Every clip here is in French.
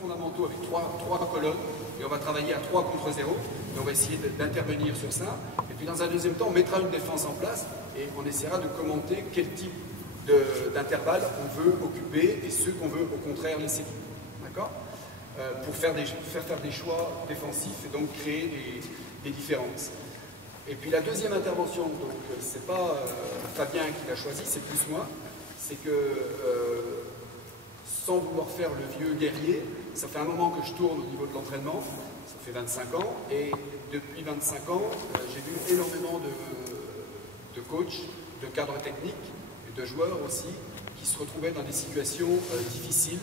fondamentaux avec trois colonnes, et on va travailler à 3 contre 0, et on va essayer d'intervenir sur ça. Et puis dans un deuxième temps, on mettra une défense en place, et on essaiera de commenter quel type d'intervalle on veut occuper, et ceux qu'on veut au contraire laisser libres. D'accord ? Pour faire des choix défensifs, et donc créer des différences. Et puis la deuxième intervention, donc c'est pas Fabien qui l'a choisi, c'est plus moi, c'est que sans vouloir faire le vieux guerrier, ça fait un moment que je tourne au niveau de l'entraînement, ça fait 25 ans, et depuis 25 ans, j'ai vu énormément de coachs, de cadres techniques, et de joueurs aussi, qui se retrouvaient dans des situations difficiles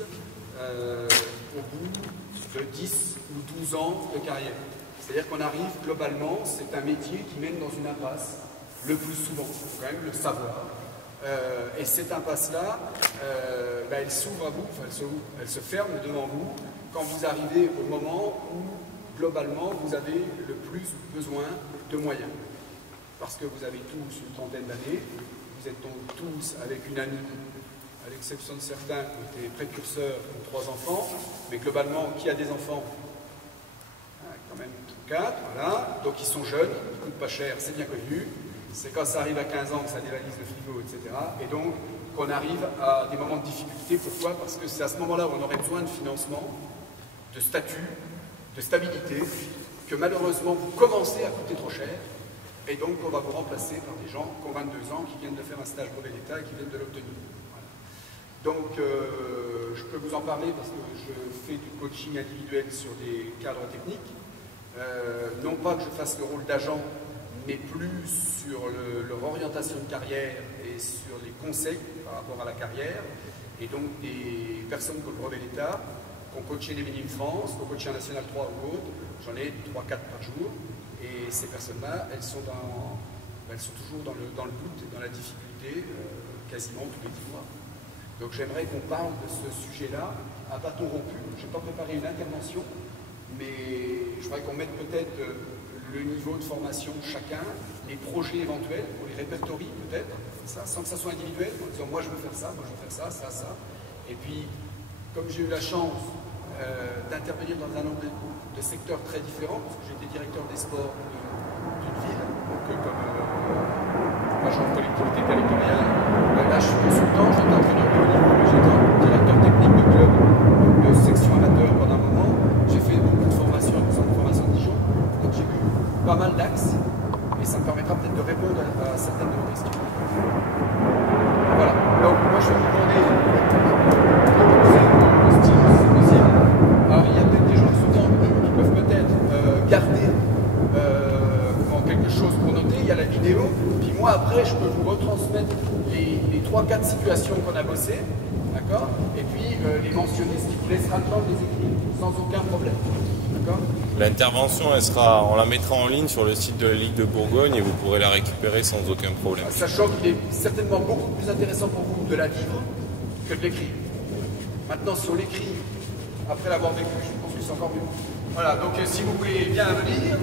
au bout de 10 ou 12 ans de carrière. C'est-à-dire qu'on arrive globalement, c'est un métier qui mène dans une impasse, le plus souvent, il faut quand même le savoir. Et cette impasse-là, elle s'ouvre à vous, enfin, elle se ferme devant vous quand vous arrivez au moment où, globalement, vous avez le plus besoin de moyens. Parce que vous avez tous une trentaine d'années, vous êtes donc tous avec une amie, à l'exception de certains qui ont été précurseurs, ont 3 enfants, mais globalement, qui a des enfants? Quand même 4, voilà. Donc ils sont jeunes, ils ne coûtent pas cher, c'est bien connu. C'est quand ça arrive à 15 ans que ça dévalise le frigo, etc. Et donc qu'on arrive à des moments de difficulté. Pourquoi? Parce que c'est à ce moment-là où on aurait besoin de financement, de statut, de stabilité, que malheureusement vous commencez à coûter trop cher. Et donc on va vous remplacer par des gens qui ont 22 ans, qui viennent de faire un stage brevet d'État et qui viennent de l'obtenir. Voilà. Donc je peux vous en parler parce que je fais du coaching individuel sur des cadres techniques. Non pas que je fasse le rôle d'agent, mais plus sur leur orientation de carrière et sur les conseils par rapport à la carrière. Et donc des personnes comme le brevet d'État, qui ont coaché les Minimes France, qui ont coaché un National 3 ou autre, j'en ai 3-4 par jour. Et ces personnes-là, elles sont toujours dans le doute et dans la difficulté quasiment tous les 10 mois. Donc j'aimerais qu'on parle de ce sujet-là à bâton rompu. Je n'ai pas préparé une intervention, mais je voudrais qu'on mette peut-être le niveau de formation chacun, les projets éventuels, pour les répertorier peut-être, sans que ça soit individuel, en disant moi je veux faire ça, moi je veux faire ça, ça, ça. Et puis, comme j'ai eu la chance d'intervenir dans un nombre de secteurs très différents, parce que j'étais directeur des sports d'une ville, donc comme agent de collectivité territoriale, là je suis consultant, j'étais entraîneur de haut niveau, mais j'étais directeur technique de club, de section amateur pendant un moment. J'ai fait beaucoup de formations, au centre de formation de Dijon, donc j'ai vu pas mal d'axes, et ça me permettra peut-être de répondre à certaines de vos questions. Voilà, donc moi je vais vous demander le style, si c'est possible. Alors il y a peut-être des gens qui sont dans le qui peuvent peut-être garder quelque chose pour noter, il y a la vidéo, puis moi après je peux vous retransmettre les 3-4 situations qu'on a bossées, d'accord, et puis les mentionner, ce qui vous laissera le temps de les écrire, sans aucun problème, d'accord. L'intervention, on la mettra en ligne sur le site de la Ligue de Bourgogne et vous pourrez la récupérer sans aucun problème. Sachant qu'il est certainement beaucoup plus intéressant pour vous de la vivre que de l'écrire. Maintenant, si on l'écrit après l'avoir vécu, je pense que c'est encore mieux. Voilà, donc si vous voulez bien venir.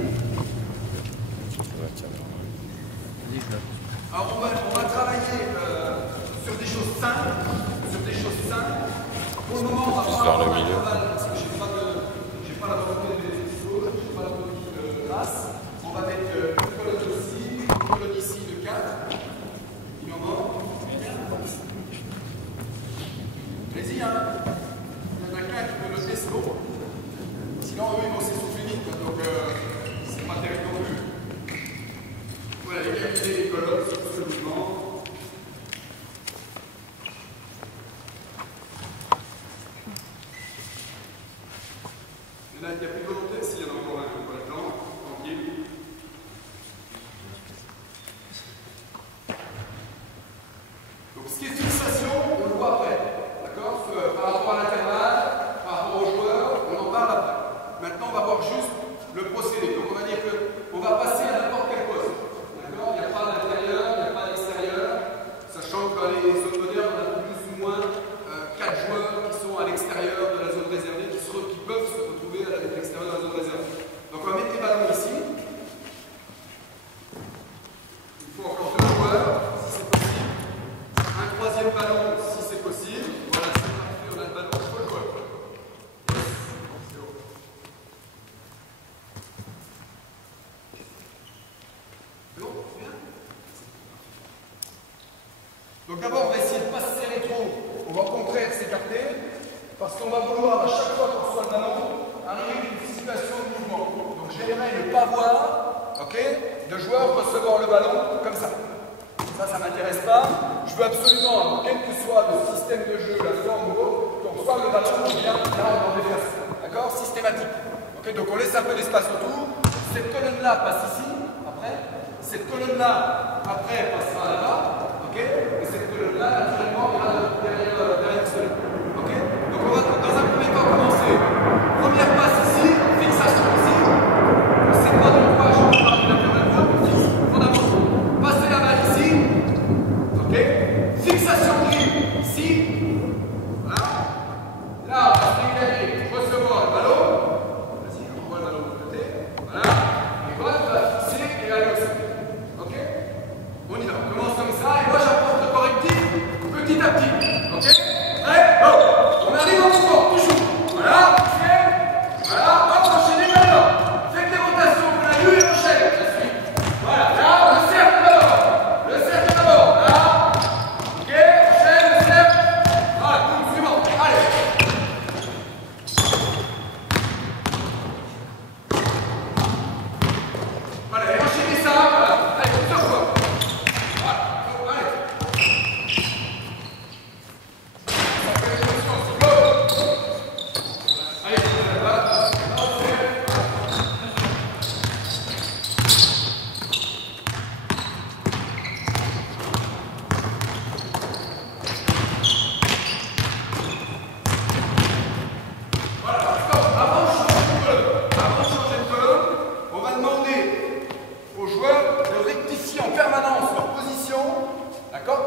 Alors on va travailler sur des choses simples, Pour le moment, on va vers le milieu. Parce que j'ai pas la volonté de mettre des choses, j'ai pas la volonté de trace. On va mettre une colonne ici, une colonne ici de 4. Il en manque. Allez-y, hein. Il y en a qu'un qui peut noter, c'est bon. Sinon, eux, ils vont s'essouffler vite, donc c'est pas terrible non plus. Voilà, égaliser les colonnes, c'est tout ce mouvement. Il n'y a plus de volonté, s'il y en a encore un peu là-dedans, tranquille. Donc, ce qui est fixation, on le voit après. D'accord? Par rapport à l'intervalle, par rapport aux joueurs, on en parle après. Maintenant, on va voir juste le procédé. Donc, on va dire qu'on va passer à n'importe quel poste. D'accord? Il n'y a pas d'intérieur, il n'y a pas d'extérieur. Sachant que dans les zones modernes, on a plus ou moins 4 joueurs qui sont à l'extérieur de la zone réservée, qui peuvent se retrouver à l'extérieur de la zone réservée. Donc, on va mettre les ballons ici. Il faut encore 2 joueurs, si c'est possible. Un troisième ballon, si c'est possible. Voilà, c'est parfait, on a le ballon, il faut le joueur. Donc d'abord, on va essayer de ne pas se serrer trop. On va au contraire s'écarter. Parce qu'on va vouloir, à chaque fois qu'on reçoit le ballon, arriver à une situation de mouvement. Donc j'aimerais ne pas voir, ok, de joueurs recevoir le ballon comme ça. Ça ne m'intéresse pas. Je veux absolument, quel que soit le système de jeu, la forme ou autre, qu'on reçoive le ballon, on vient là, on en déplace. D'accord? Systématique. Okay, donc on laisse un peu d'espace autour. Cette colonne-là passe ici, après. Cette colonne-là, après, passera là-bas. Ok? Et cette colonne-là, naturellement, ira derrière cela. Ok? Donc on va dans un premier temps commencer. Première passe ici, fixation ici. C'est pas dans le pas, je vais parler de la voie, fixe, fondamental. Passez la balle ici. Ok? Fixation dribble ici. Voilà. Là, on va se dégager, recevoir le ballon. Vas-y, on voit le ballon de l'autre côté. Voilà. Et voilà, on va fixer et aller au centre. Ok? On y va. On commence comme ça. Et moi, j'apporte le correctif petit à petit. Ok? Prêt? Go! On arrive en mouvement, toujours. Voilà. Voilà. Hop, enchaînez maintenant. Faites des rotations. Vous l'avez vu et enchaînez. Je suis. Voilà. Là, le cercle d'abord. Le cercle d'abord. Là. Ok? Enchaîne le cercle. Voilà. Boum, suivant. Allez. Voilà. Et enchaînez ça. Voilà. Allez, plusieurs fois. Voilà. Go, allez.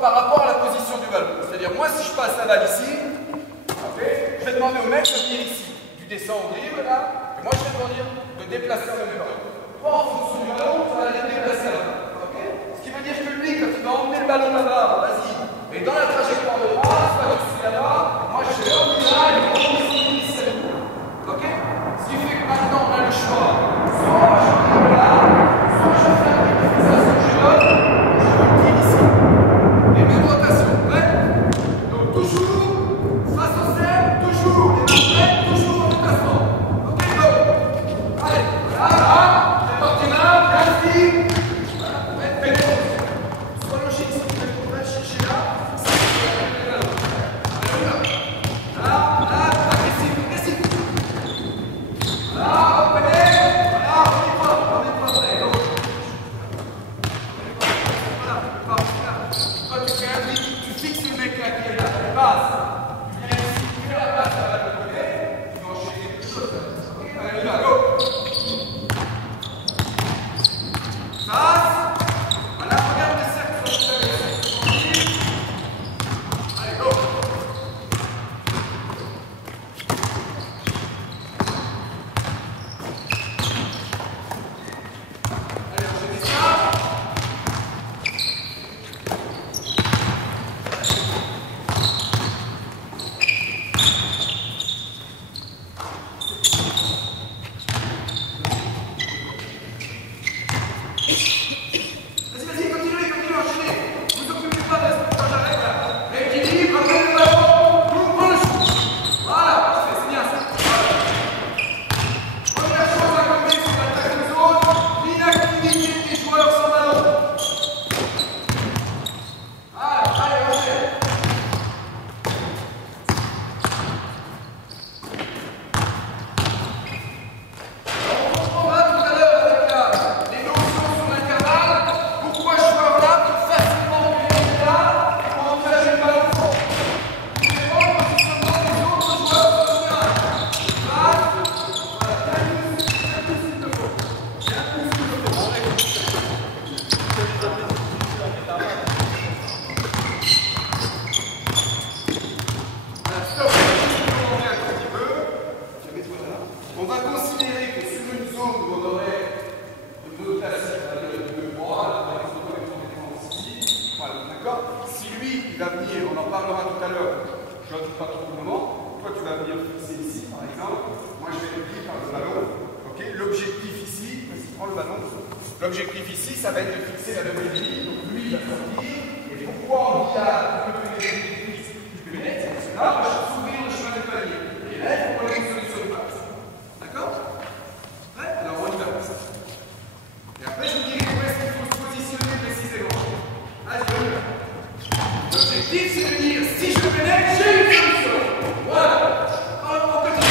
Par rapport à la position du ballon. C'est-à-dire, moi, si je passe la balle ici, okay, je vais demander au mec de venir ici. Tu descends au dribble, là, et moi, je vais demander de déplacer en même temps. Toi, en fonction du ballon, tu vas aller déplacer là. Okay. Ce qui veut dire que lui, quand il va emmener le ballon là-bas, vas-y, et dans la trajectoire de passe, soit tu suis là-bas, moi, je vais emmener là, et on va ici. Ok? Ce qui fait que maintenant, on a le choix. Soit je vais là, soit je fais la fixation que je donne, je tire ici. Les mêmes rotations, prêt? Donc toujours face au cercle, toujours les mains prêtes, toujours en déplacement. Ok, go! Allez, là, déporte tes mains, bien ici. Voilà, faites soit logé ici, on va chercher là. Allez, on y va. Là, agressif, agressif. Voilà, reprenez. Voilà, on est pas prêt, go. Voilà, tu fixes le mec qui est là, tu passes, tu viens ici, tu fais la passe à la côté, tu vas enchaîner quelque chose. Ok, allez, là, go! Passe, voilà, regarde les cercles sur le cercle. Allez, go! Allez, enchaînez ça. Vas-y, continuez, enchaînez. Vous occupez pas de ce que j'arrête là. L'équilibre, après le ballon, vous prenez le shoot. Voilà, parfait, c'est bien ça. Voilà. Première chose à compter sur l'attaque de zone, l'inactivité des joueurs sans ballon. Allez, enchaîne. On reprendra tout à l'heure avec les notions sur l'intervalle. Pourquoi ce joueur-là peut facilement gagner là et pour engager le ballon au fond. Il dépend du positionnement des autres joueurs sur le terrain. Voilà, bien plus s'il le faut. Bien plus s'il le faut. Voilà, stop. On remet un petit peu. Mets-toi là. On va considérer que sur une zone où on aurait une notation de droit, par exemple, ici, voilà, d'accord? Si lui, il va venir, on en parlera tout à l'heure, je ne dis pas trop le moment, toi tu vas venir fixer ici, par exemple, moi je vais le pied par le ballon, ok? L'objectif ici, vas-y, prends le ballon, l'objectif ici, ça va être de fixer la demi-ligne, donc lui il va sortir, et pourquoi on dit à L'objectif, c'est de dire, si je pénètre, j'ai une solution. Voilà. On continue.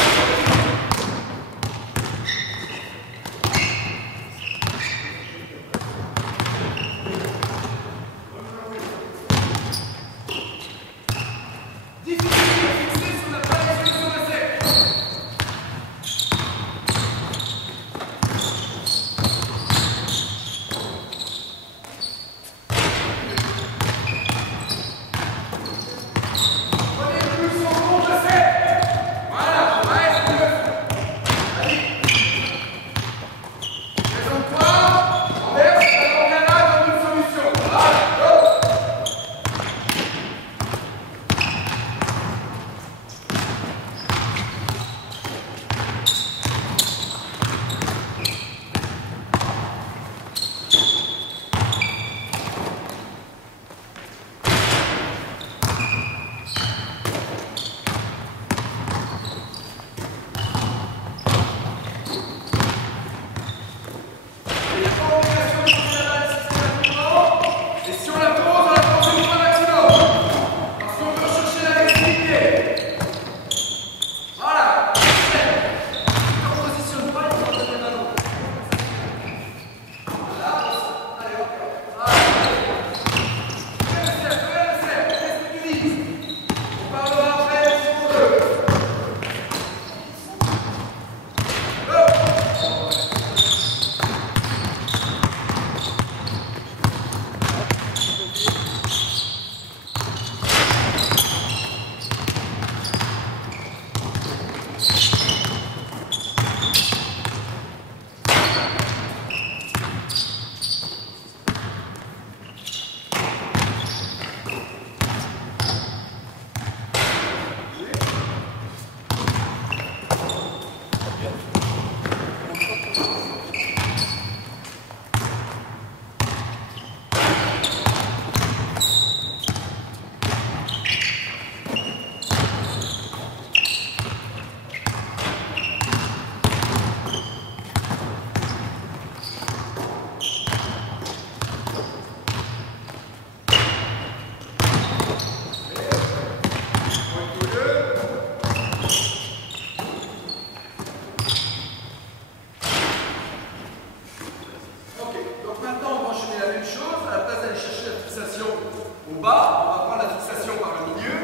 Au bas, on va prendre la fixation par le milieu,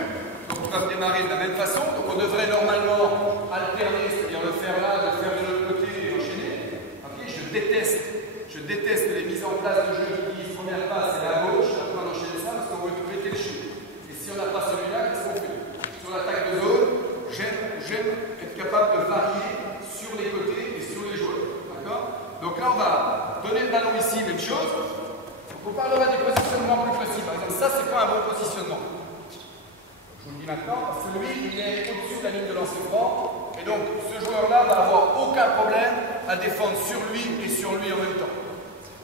donc on va démarrer de la même façon, donc on devrait normalement alterner, c'est-à-dire le faire là, le faire de l'autre côté et enchaîner. Okay, je déteste les mises en place de jeu qui disent première passe c'est à gauche, après on enchaîne ça parce qu'on veut tout péter le chute. Et si on n'a pas celui-là, qu'est-ce qu'on fait? Sur l'attaque de zone, j'aime être capable de varier sur les côtés et sur les joueurs. D'accord? Donc là on va donner le ballon ici, même chose. On parlera du positionnement plus précis. Par exemple, ça, c'est pas un bon positionnement. Je vous le dis maintenant, parce que lui, il est au-dessus de la ligne de lancer franc. Et donc, ce joueur-là va avoir aucun problème à défendre sur lui et sur lui en même temps.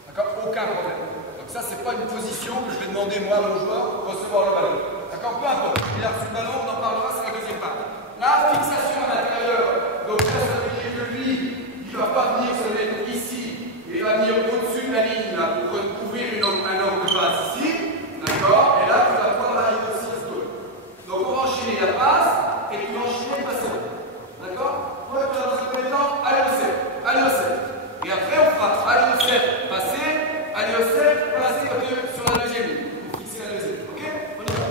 D'accord? Aucun problème. Donc ça, c'est pas une position que je vais demander, moi, à mon joueur, pour recevoir le ballon. D'accord? Peu importe. Il a reçu le ballon, on en parlera, c'est la deuxième part. La fixation à l'intérieur. Donc là, ça veut dire que lui, il ne va pas venir se mettre ici. Il va venir au-dessus de la ligne, là, pour couvrir un angle de passe ici. D'accord? Et là, tu vas pouvoir arriver aussi à ce tour. Donc, on va enchaîner la passe et tu vas enchaîner le passé. D'accord? Moi, dans un premier temps, aller au 7. Aller au 7. Et après, on fera aller au 7, passer, aller au 7, passer sur la deuxième ligne. Pour fixer la deuxième. Ok? On y va.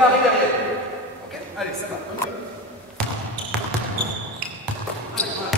redémarrer derrière. Ok? Allez, ça va. On y va. Allez, voilà.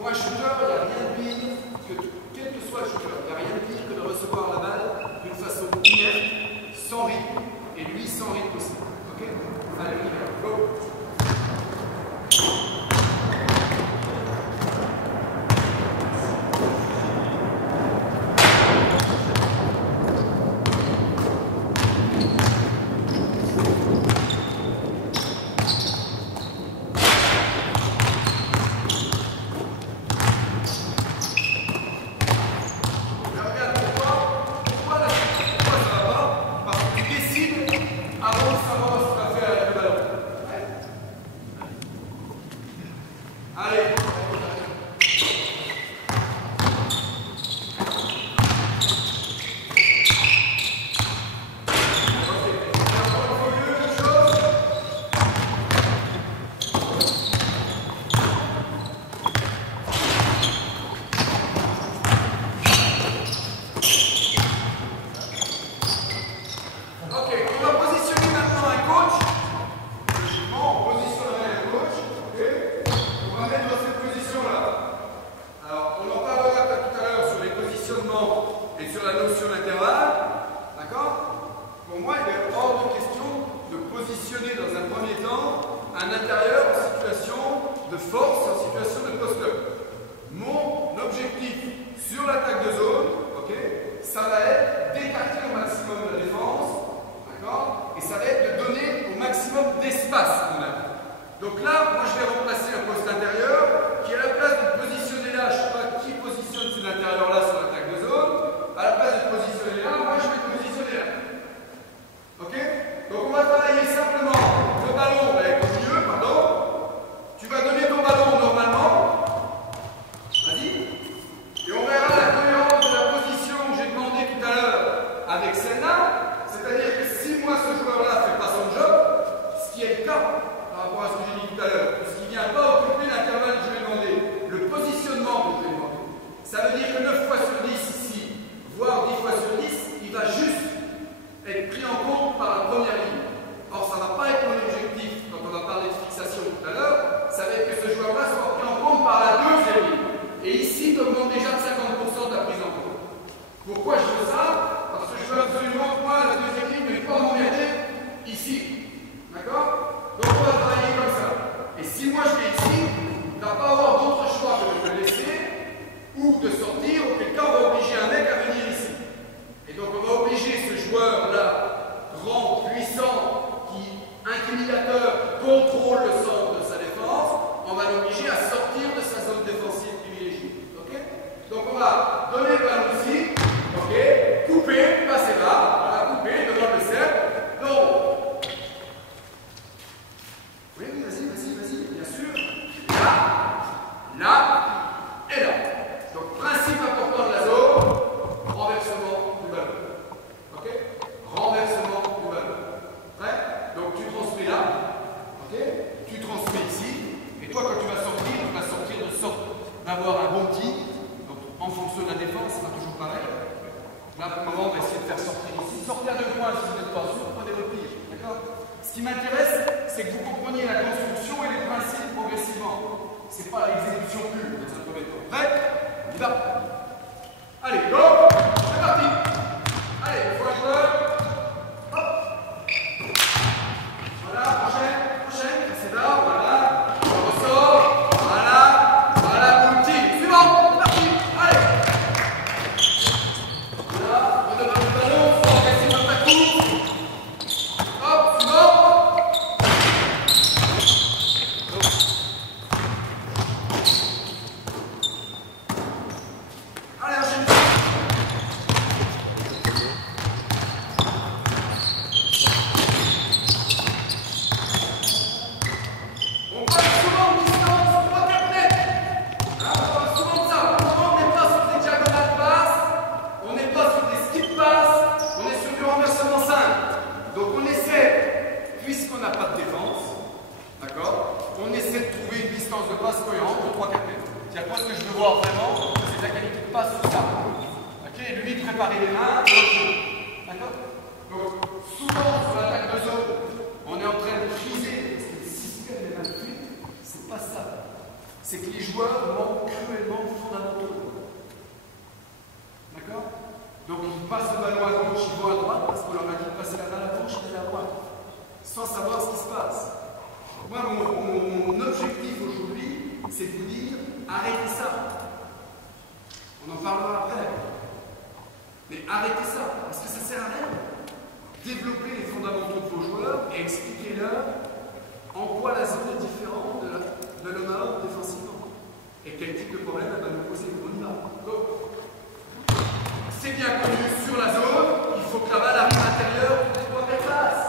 Pour un shooter, il n'y a rien de pire que, quel que soit le shooter, il n'y a rien de pire que de recevoir la balle d'une façon inerte, sans rythme, et lui sans rythme aussi. Ok? Allez, on y va. Go! Et sur la notion d'intervalle, d'accord? Pour moi, il est hors de question de positionner dans un premier temps un intérieur en situation de force, en situation de post-up. Mon objectif sur l'attaque de zone, ok, ça va être d'écarter au maximum la défense, d'accord? Et ça va être de donner au maximum d'espace, mon ami. Donc là, moi je vais remplacer un poste intérieur qui, à la place de positionner là, je ne sais pas qui positionne cet intérieur-là sur l'attaque de zone, à la place de positionner là, moi je vais positionner là. Ok? Donc on va travailler simplement le ballon avec le milieu, pardon. Tu vas donner ton ballon normalement. Vas-y. Et on verra la cohérence de la position que j'ai demandé tout à l'heure avec celle-là. C'est-à-dire que si moi ce joueur-là ne fait pas son job, ce qui est le cas par rapport à ce que j'ai dit tout à l'heure, puisqu'il ne vient pas occuper l'intervalle que je vais demander, le positionnement que je vais demander, ça veut dire que 9 fois sur 10 ici, voire 10 fois sur 10, il va juste être pris en compte par la première ligne. Or, ça ne va pas être mon objectif quand on va parler de fixation tout à l'heure, ça va être que ce joueur-là soit pris en compte par la deuxième ligne. Et ici, il augmente déjà de 50% de la prise en compte. Pourquoi je fais ça? Parce que je veux absolument que moi, la deuxième ligne ne vais pas m'emmerder ici. D'accord? Donc, on va travailler comme ça. Et si moi je vais ici, il ne va pas avoir d'autre choix que de me laisser ou de sortir, auquel cas on va obliger un mec à venir ici. Et donc on va obliger ce joueur-là, grand, puissant, qui, intimidateur, contrôle le centre de sa défense, on va l'obliger à sortir de sa zone défensive privilégiée. Ok? Donc on va donner le ballon ici, ok? Couper, passer là, on va couper devant le cercle. Donc, oui, vas-y, bien sûr. Là, et là. Donc, principe important de la zone, renversement du ballon. Ok? Renversement du ballon. Prêt? Donc, tu transmets là. Ok? Tu transmets ici. Et toi, quand tu vas sortir de sorte d'avoir un bon tir. Donc, en fonction de la défense, ça sera toujours pareil. Là, pour le moment, on va essayer de faire sortir ici. Sortez à 2 points si vous n'êtes pas sûr, prenez votre tir. D'accord? Ce qui m'intéresse, c'est que vous compreniez la construction et les principes progressivement. Ce n'est pas l'exécution pure dans un premier temps. Prêt? On y va. Allez, go! C'est parti! Allez, une fois joueur. Hop! Voilà, prochaine. C'est là, voilà. On ressort. Voilà, boum, tir. Suivant, c'est parti. Allez! Voilà, on demande le ballon, on va organiser notre parcours. Hop, suivant. Allez, enchaîne. On passe souvent en distance, 3-4 mètres. Hein, on parle souvent de ça. On n'est pas sur des diagonales basses, on n'est pas sur des skip passes, on est sur du renversement simple. Donc on essaie, puisqu'on n'a pas de défense, d'accord, on essaie de trouver une distance de passe cohérente de 3-4 mètres. C'est-à-dire moi ce que je veux voir vraiment, c'est la qualité de passe sur ça. Ok, lui préparer les mains, d'accord. Donc souvent sur l'attaque de zone, on est en train de friser, parce que le système des 28, c'est pas ça. c'est que les joueurs manquent cruellement de fondamentaux. D'accord? Donc ils passent le ballon à gauche, ils vont à droite, parce qu'on leur a dit de passer la balle à gauche et d'aller à droite, sans savoir ce qui se passe. Moi, mon objectif aujourd'hui, c'est de vous dire, arrêtez ça. On en parlera après. Mais arrêtez ça, parce que ça sert à rien. Développez les fondamentaux de vos joueurs et expliquez-leur en quoi la zone est différente de l'homme à homme défensivement. Et quel type de problème elle va nous poser. On y va. C'est bien connu, sur la zone, il faut que la balle arrive à l'intérieur pour pouvoir faire face.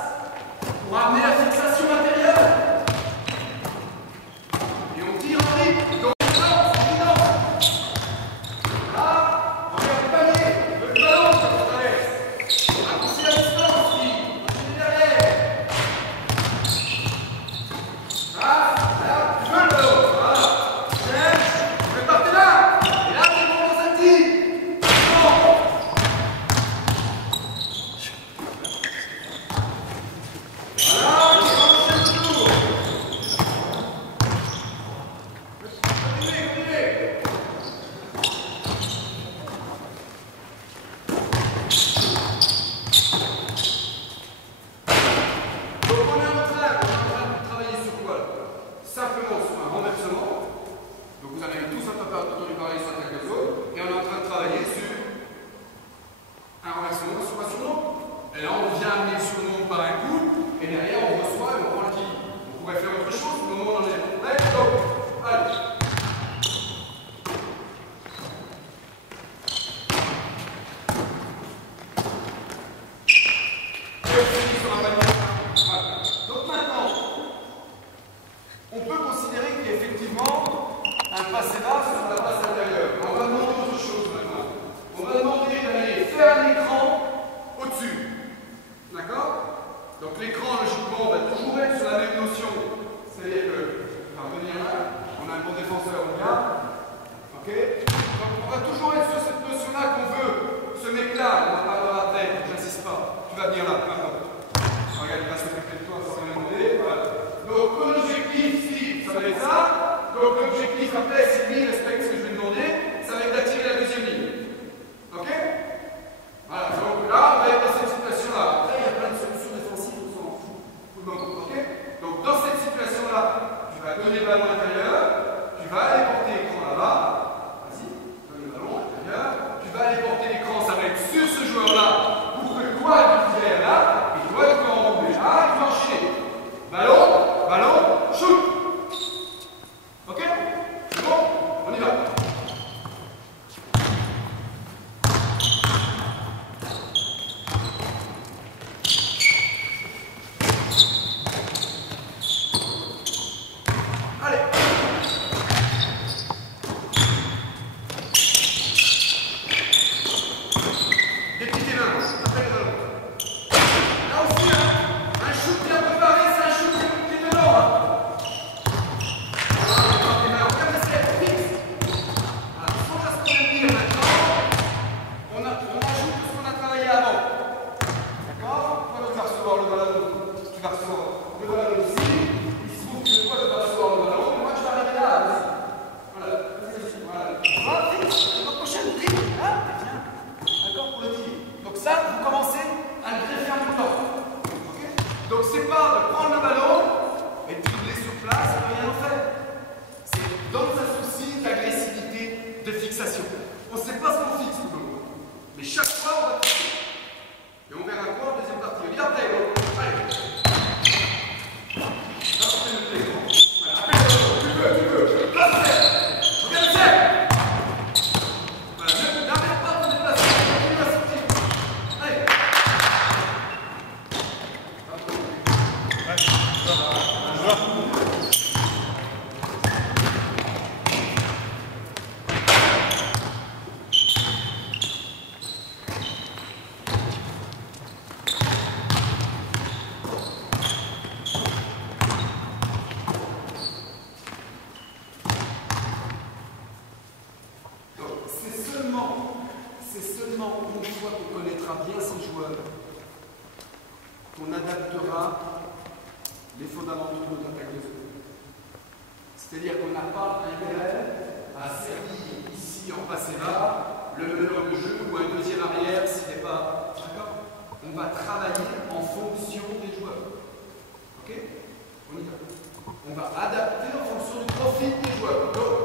Pour amener la fixation intérieure. Et on tire en rythme. Donc, C'est-à-dire qu'on n'a pas intérêt à servir ici en passé bas le meneur de jeu ou un deuxième arrière s'il n'est pas. D'accord? On va travailler en fonction des joueurs. Ok? On y va. On va adapter en fonction du profil des joueurs. Go!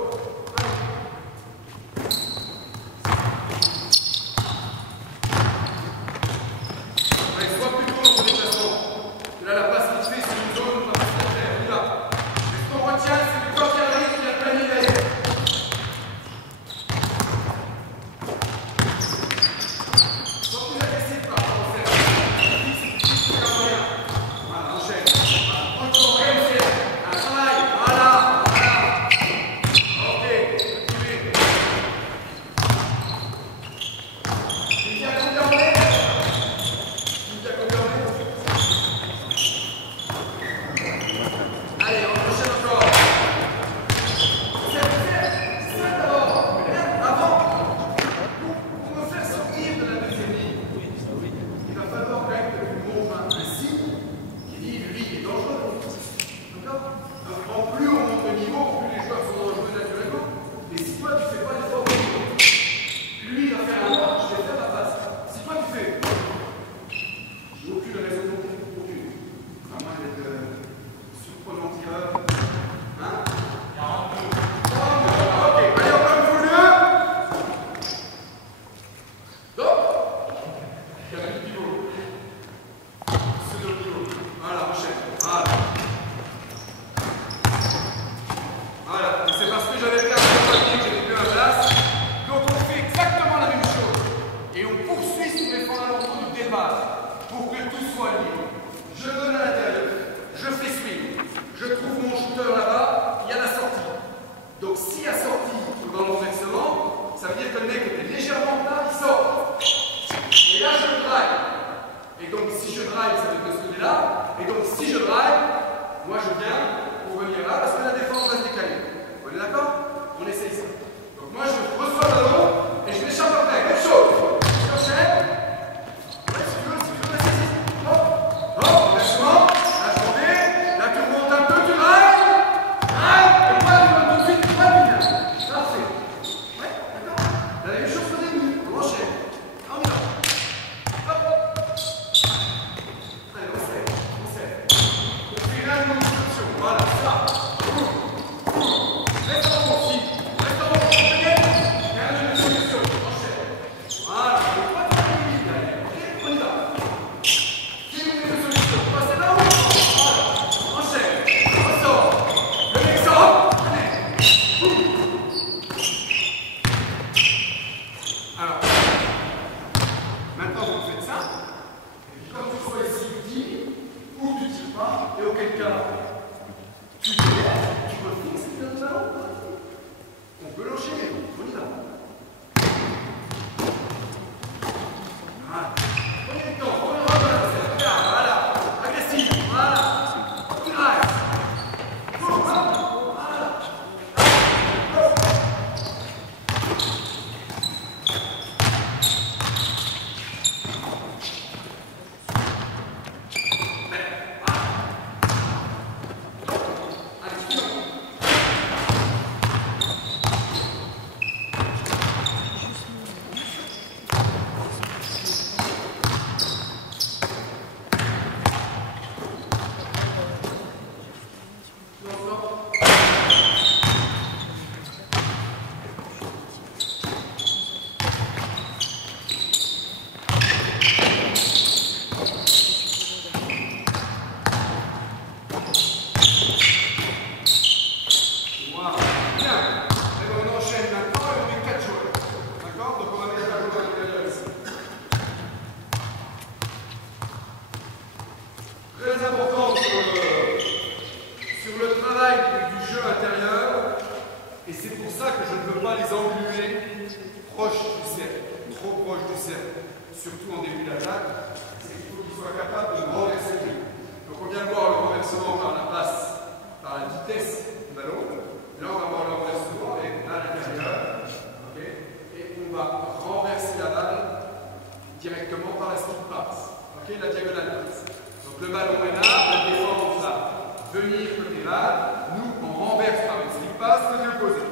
Le ballon est là, la défense va venir côté là, nous on renverse par une passe côté opposé.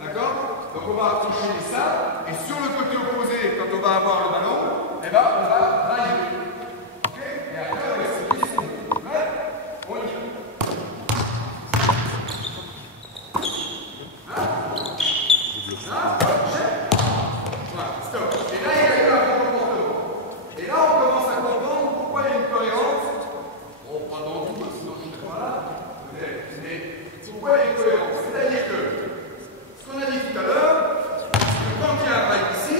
D'accord? Donc on va approcher ça, et sur le côté opposé, quand on va avoir le ballon, eh ben, on va driver. Ok? Et après, on va essayer de prêt? On y va. Voilà, stop. Et là, il y a un bon comportement. Et là, on commence à comprendre pourquoi il y a une cohérence. Bon, pas dans tout, sinon je ne serais pas là. Mais pourquoi il y a une cohérence? C'est-à-dire que ce qu'on a dit tout à l'heure, c'est que quand il y a un drive ici,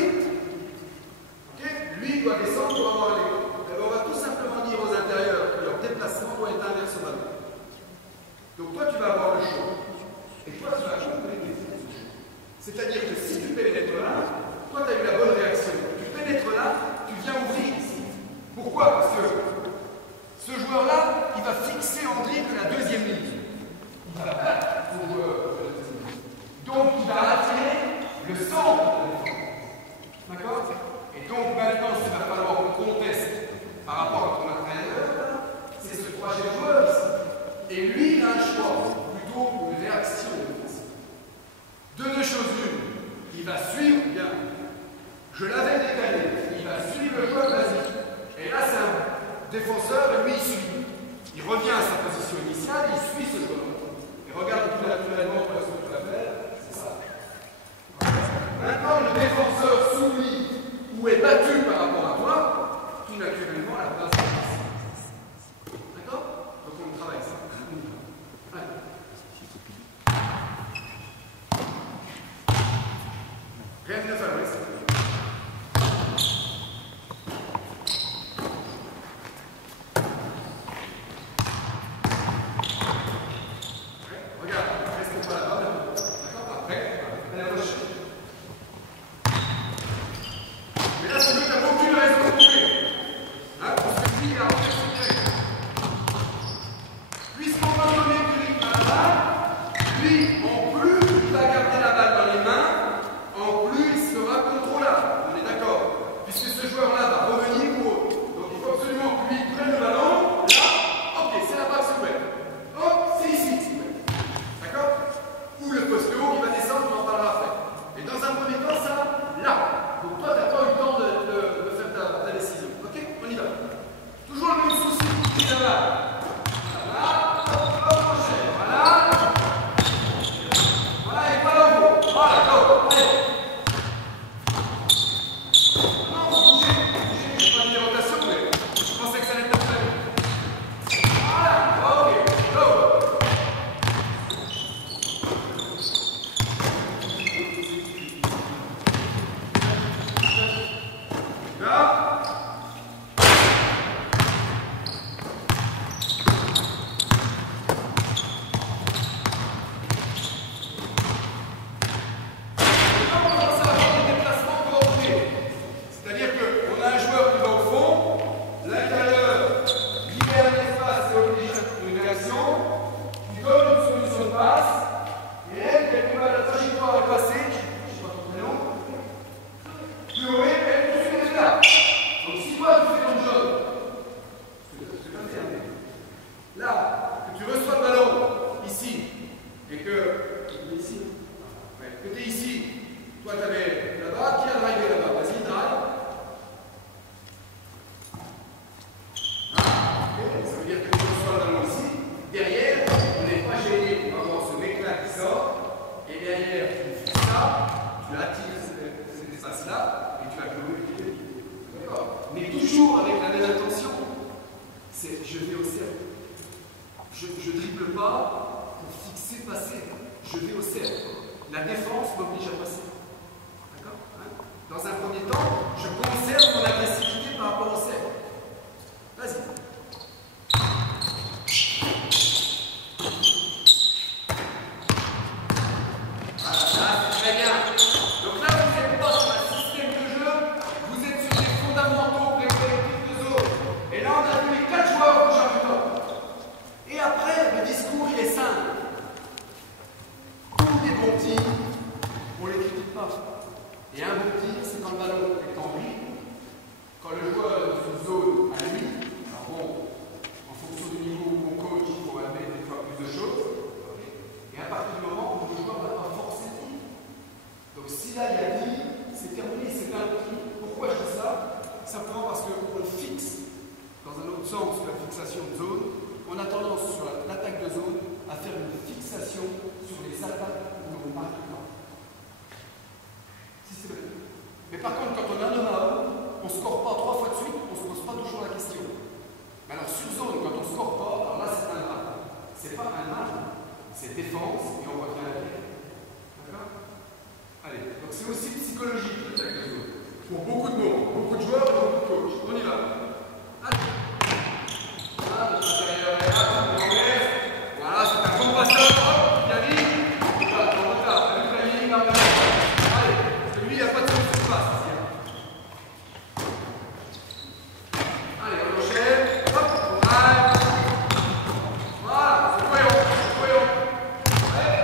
okay, lui il doit descendre pour avoir un écran. On va tout simplement dire aux intérieurs que leur déplacement doit être inversement. Donc toi, tu vas avoir le choix. Et toi, tu vas compléter. C'est-à-dire que si tu pénètres là, toi, tu as eu la bonne réaction. Tu pénètres là, tu viens ouvrir ici. Pourquoi? Parce que ce joueur-là, il va fixer en dribble la deuxième ligne. Il va battre au joueur de la deuxième ligne. Donc, il va attirer le centre de la défense. D'accord? Et donc, maintenant, ce qu'il va falloir qu'on conteste par rapport à ton intérieur, c'est ce troisième joueur ici. Et lui, il a un choix, plutôt une réaction défensive. De deux choses l'une, il va suivre bien. Je l'avais décalé, il va suivre le joueur basique. Et là, c'est un défenseur, et lui, il suit. Il revient à sa position initiale, il suit ce joueur. Et regarde tout naturellement ce que tu vas faire, c'est ça. Maintenant, le défenseur s'oublie ou est battu par rapport à toi, tout naturellement, la place est ici. D'accord? Donc, on travaille ça. Allez. Rien de neuf à l'ouest. Regarde, restez pas là-bas. D'accord? Après, allez, approche. Mais là, c'est lui qui n'a aucune raison de couper. Hein? Parce que lui, il a refait son direct. Puisqu'on va donner du rythme à la balle, lui, en plus, il va garder la balle dans les mains. En plus, il sera contrôlable. On est d'accord? Puisque ce joueur-là va revenir ou autre. Donc, il faut absolument que lui prenne le ballon. Là, ok, c'est la balle ouverte. Hop, c'est ici que c'est ouvert. D'accord? Ou le poste haut qui va descendre, on en parlera après. Et dans un premier temps, ça, là. Donc, toi, tu n'as pas eu le temps de faire ta décision. Ok? On y va. Toujours le même souci. Puis la balle. Voilà. Hop, crochet. Voilà. Voilà, et voilà en haut. Voilà, go. Allez. Non, bougez. Je n'ai pas mis de rotation, mais je pensais que ça allait être après. Voilà, ok, go. Là. C'est-à-dire qu'on a un joueur qui va au fond, l'intérieur libère l'espace et oblige une réaction, qui donne une solution de passe, et elle, quelque part, la trajectoire est passée, je ne sais pas ton prénom, plus haut, elle poursuit les là. Donc si toi tu fais ton job, c'est pas bien, là, que tu reçois le ballon ici, et que ici, que tu es ici, toi tu avais là-bas, qui a drivé là-bas? Vas-y, drive. Ça veut dire que tu reçois le ballon ici. Derrière, on n'est pas gêné pour avoir ce mec-là qui sort. Et derrière, tu fais ça, tu attires cet espace-là, et tu vas clouer. D'accord? Mais toujours avec la même intention. C'est je vais au cercle. Je ne dribble pas pour fixer, passer. Je vais au cercle. La défense m'oblige à passer. D'accord? Hein? Dans un premier temps, je conserve mon agressivité par rapport au cercle. Vas-y. Voilà, c'est très bien. Donc là, vous n'êtes pas sur un système de jeu, vous êtes sur des fondamentaux précollectifs de zone. Et là, on a vu les 4 joueurs au charge du temps. Et après, le discours, il est simple. Tous des bons tirs, on ne les critique pas. Et un bon tir, c'est quand le ballon est en rythme, quand le joueur est dans une zone à lui. Alors bon, en fonction du niveau où on coach, il faut amener des fois plus de choses. Et à partir du moment où le joueur va à dire, c'est terminé, c'est un truc. Pourquoi je dis ça? Simplement parce qu'on fixe, dans un autre sens, la fixation de zone. On a tendance sur l'attaque de zone à faire une fixation sur les attaques où on marque pas. Systématiquement. Mais par contre, quand on a un homme à homme, on ne score pas 3 fois de suite, on ne se pose pas toujours la question. Mais alors sur zone, quand on ne score pas, alors là c'est un mal. C'est pas un mal, c'est défense et on revient à la guerre. D'accord? Allez, donc c'est aussi psychologique l'attaque de zone. Pour beaucoup de monde, beaucoup de joueurs, beaucoup de coachs. On y va. Allez. Voilà, notre intérieur est là, on enlève. Voilà, c'est un bon passeur. Hop, il arrive. Voilà, en retard. Avec la ligne, là, on arrive. Allez, parce que lui, il n'y a pas de solution de passe ici. Allez, on enchaîne. Hop, on arrive. Voilà, c'est voyant, c'est voyant. Allez.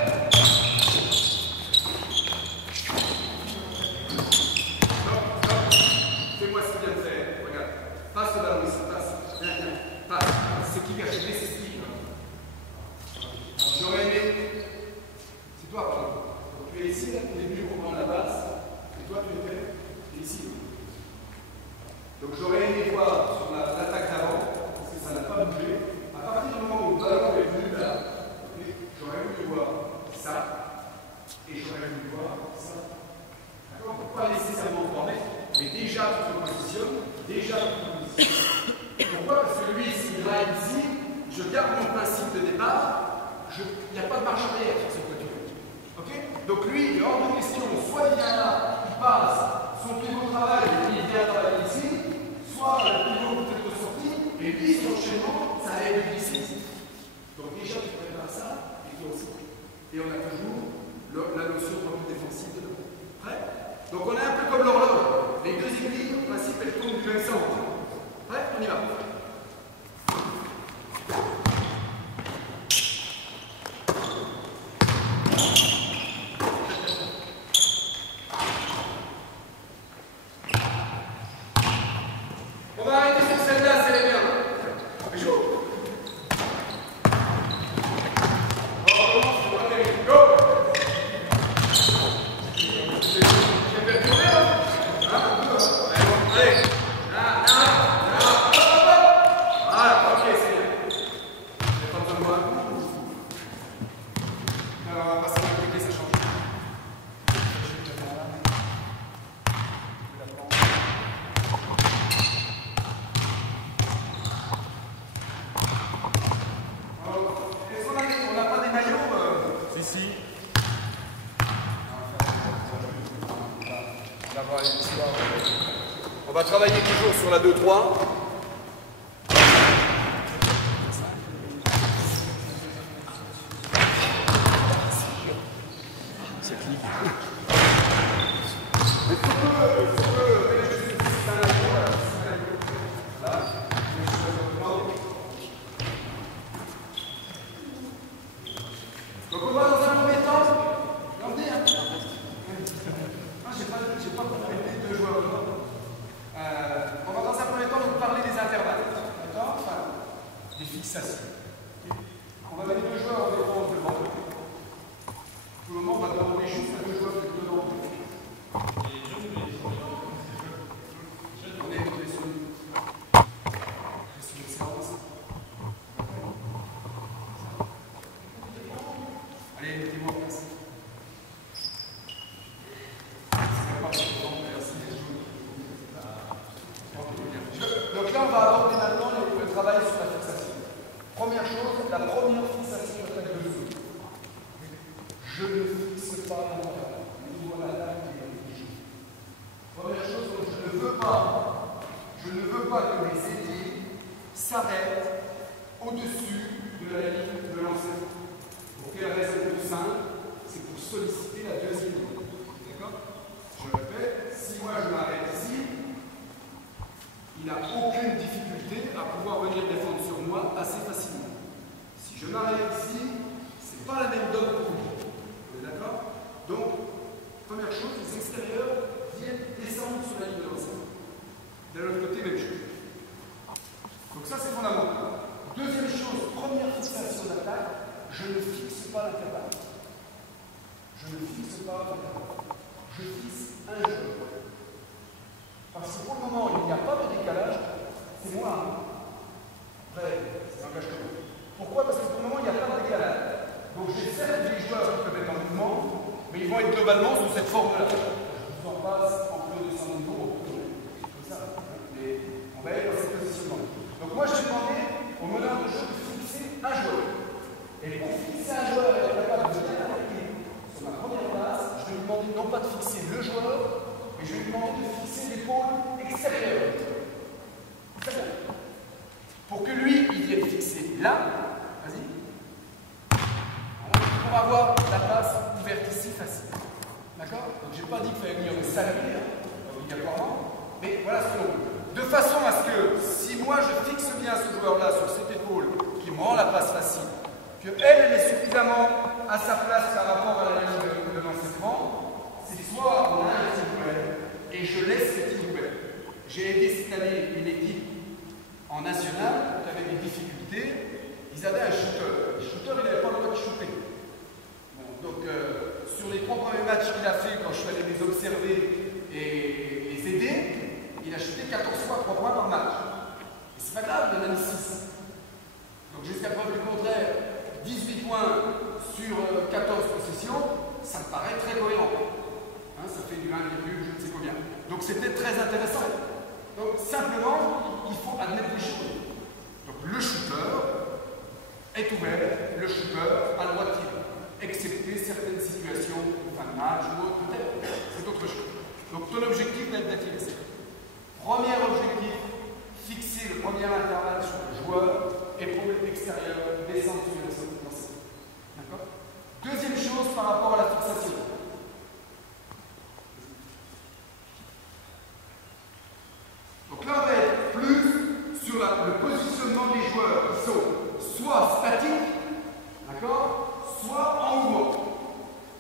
Stop, stop. Fais-moi ce qu'il vient de faire. Regarde. Passe le ballon ici, passe. Viens, viens. Passe. C'est qui vient chercher, c'est Steve. J'aurais aimé. C'est toi, pardon. Donc, tu es ici, là, au début, pour prendre la base. Et toi, tu es ici. Donc, j'aurais aimé voir sur l'attaque d'avant, parce que ça n'a pas bougé. À partir du moment où le ballon est venu là, j'aurais voulu voir ça. Et j'aurais voulu voir ça. D'accord? Pas nécessairement 3 mètres, mais déjà, tu te positionnes. Déjà, tu te positionnes. Pourquoi? Parce que lui, s'il drive ici, je garde mon principe de départ, il n'y a pas de marche arrière sur cette voiture. Ok? Donc lui, il est hors de question, soit il vient là, il passe son pivot de travail et il vient travailler ici, soit le pivot peut être sorti, et lui, son enchaînement, ça allait de glisser ici. Donc déjà, tu prépares ça, et toi aussi. Et on a toujours la notion de repli défensive de l'eau. Prêt? Donc on est un peu comme l'horloge. Les deux aiguilles, en principe, elles tournent du même sens. Prêt? On y va. On va arrêter sur celle-là, c'est les bien. Mais chaud. Go. J'ai perdu là. Allez. Voilà, ok, c'est bien. J'ai pas besoin de moi. Alors, on va passer à l'appliquer, ça change. Est-ce qu'on n'a pas des maillots Si. On va travailler toujours sur la 2-3. Donc on va dans un premier temps, l'emmener un peu. J'ai pas compris les deux joueurs. On va dans un premier temps vous parler des intervalles, d'accord? Enfin, des fixations. Okay. On va mettre deux joueurs en défense devant eux. Pour le moment, on va demander juste à deux joueurs de devant eux. On est sur une séance. Allez, mettez-moi en place. Donc là, on va aborder maintenant le travail sur la fixation. Première chose, la première fixation de l'attaque de zone. Je ne fixe pas l'intervalle. Niveau l'attaque et la. Première chose, je ne veux pas que les ailiers s'arrêtent au-dessus de la ligne de lancer. Pour quelle raison plus simple? C'est pour solliciter la deuxième ligne. D'accord? Je répète, si moi je m'arrête ici, il n'a aucune difficulté à pouvoir venir défendre sur moi assez facilement. Si je m'arrête ici, ce n'est pas la même donne pour vous. Vous êtes d'accord? Donc, première chose, les extérieurs viennent descendre sur la ligne de lancer. De l'autre côté, même chose. Donc ça, c'est fondamental. Deuxième chose, première fixation d'attaque, je ne fixe pas l'intervalle. Je ne fixe pas l'intervalle. je fixe un joueur. Parce que pour le moment, il n'y a pas de décalage, c'est moi. Après, ça n'engage que moi. Pourquoi? Parce que pour le moment, il n'y a pas de décalage. Donc j'ai certes des joueurs qui peuvent être en mouvement, mais ils vont être globalement sous cette forme-là. Je vous en passe en plus de 100 euros, comme ça. Mais on va être dans ce positionnement. Donc moi, je vais demander au meneur de jeu de fixer un joueur. Et pour fixer un joueur et être capable de bien attaquer sur ma première base, je vais lui demander non pas de fixer le joueur, mais je vais lui demander de fixer des pôles extérieurs. Pour que lui, il vienne fixer là, vas-y. Pour avoir la passe ouverte ici facile. D'accord? Donc je n'ai pas dit qu'il fallait venir le saluer, obligatoirement, mais voilà ce que l'on veut. De façon à ce que, si moi je fixe bien ce joueur-là sur cette épaule, qui me rend la passe facile, que elle est suffisamment à sa place par rapport à la ligne de l'enseignement, c'est soit on a un petit duel, et je laisse ce petit duel. J'ai aidé cette année une équipe en national qui avait des difficultés, ils avaient un shooter. Le shooter, il n'avait pas le droit de shooter. Bon, donc, sur les 3 premiers matchs qu'il a fait, quand je suis allé les observer et les aider, il a shooté 14 fois 3 points par match. Et c'est pas grave, il en a mis 6. Donc, jusqu'à preuve du contraire, 18 points sur 14 possessions, ça me paraît très cohérent. Hein, ça fait du 1, je ne sais combien. Donc, c'était très intéressant. Donc, simplement, il faut admettre les choses. Donc, le shooter est ouvert, le shooter a le droit de tirer, excepté certaines situations, fin de match ou autre, peut-être, c'est autre chose. Donc, ton objectif va être d'attirer ça. Premier objectif, fixer le premier intervalle sur le joueur, épaule extérieure, descendre sur le sol. D'accord? Deuxième chose par rapport à la fixation. Donc là, on va être plus sur le positionnement des joueurs qui sont soit statiques, d'accord, soit en mouvement.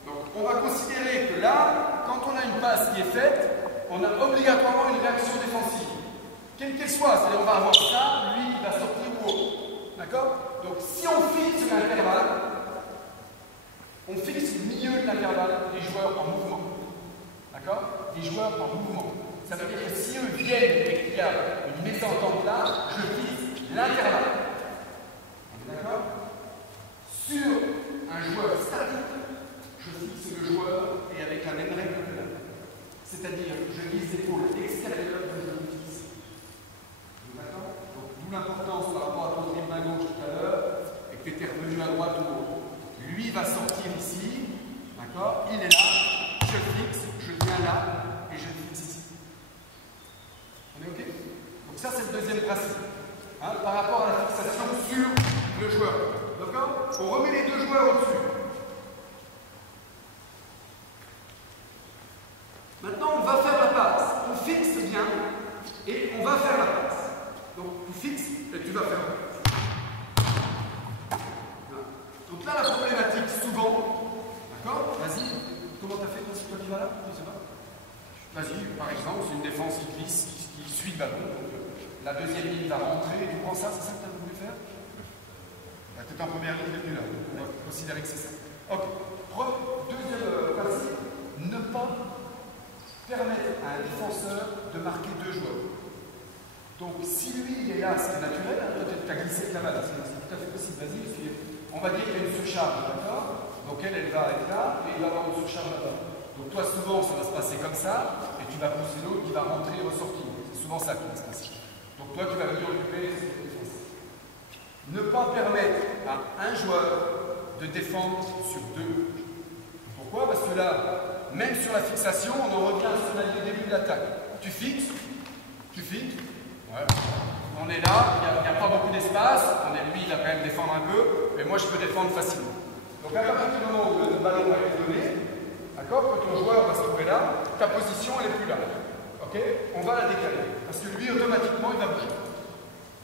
Donc on va considérer que là, quand on a une passe qui est faite, on a obligatoirement une réaction défensive. Quelle qu'elle soit, c'est-à-dire on va avoir ça, lui il va sortir ou autre. D'accord? Donc si on fixe l'intervalle, on fixe le milieu de l'intervalle des joueurs en mouvement. D'accord? Des joueurs en mouvement. Ça veut dire que si eux viennent et qu'il y a une mésentente là, je fixe l'intervalle. D'accord? Sur un joueur statique, je fixe le joueur et avec la même règle que là. C'est-à-dire, je vise l'épaule extérieure que je le fixe. D'accord? Donc, d'où l'importance par rapport à ton dribble à gauche tout à l'heure, et que tu étais revenu à droite ou autre. Lui va sortir ici, d'accord? Il est là, je fixe, je viens là, et je fixe ici. On est OK? Donc ça, c'est le deuxième principe. Hein, par rapport à la fixation sur le joueur. D'accord? On remet les deux joueurs au-dessus. Maintenant, on va faire la passe. On fixe bien et on va faire la passe. Donc, tu fixes et tu vas faire la passe. Voilà. Donc là, la problématique, souvent, d'accord? Vas-y, comment tu as fait? C'est toi qui vas là? Je ne sais pas. Vas-y, par exemple, c'est une défense qui glisse, qui suit le ballon. Donc, la deuxième ligne va rentrer. Tu prends ça, c'est ça que tu as voulu faire? Tu es en première ligne depuis là. On va considérer que c'est ça. Ok. Deuxième principe, ne pas permettre à un défenseur de marquer deux joueurs. Donc, si lui il est là, c'est naturel, hein, peut-être que tu as glissé de la balle, c'est tout à fait possible. Vas-y, on va dire qu'il y a une surcharge, d'accord? Donc, elle va être là et il va avoir une surcharge là-bas. Donc, toi, souvent, ça va se passer comme ça et tu vas pousser l'autre qui va rentrer et ressortir. C'est souvent ça qui va se passer. Donc, toi, tu vas venir occuper cette défense. Ne pas permettre à un joueur de défendre sur deux. Pourquoi? Parce que là, même sur la fixation, on en revient à ce qu'on a dit au début de l'attaque. Tu fixes, ouais. On est là, il n'y a pas beaucoup d'espace, lui il va quand même défendre un peu, mais moi je peux défendre facilement. Donc à partir du moment où le ballon va être donné, d'accord, quand ton joueur va se trouver là, ta position elle est plus là. Ok? On va la décaler, parce que lui automatiquement il va bouger.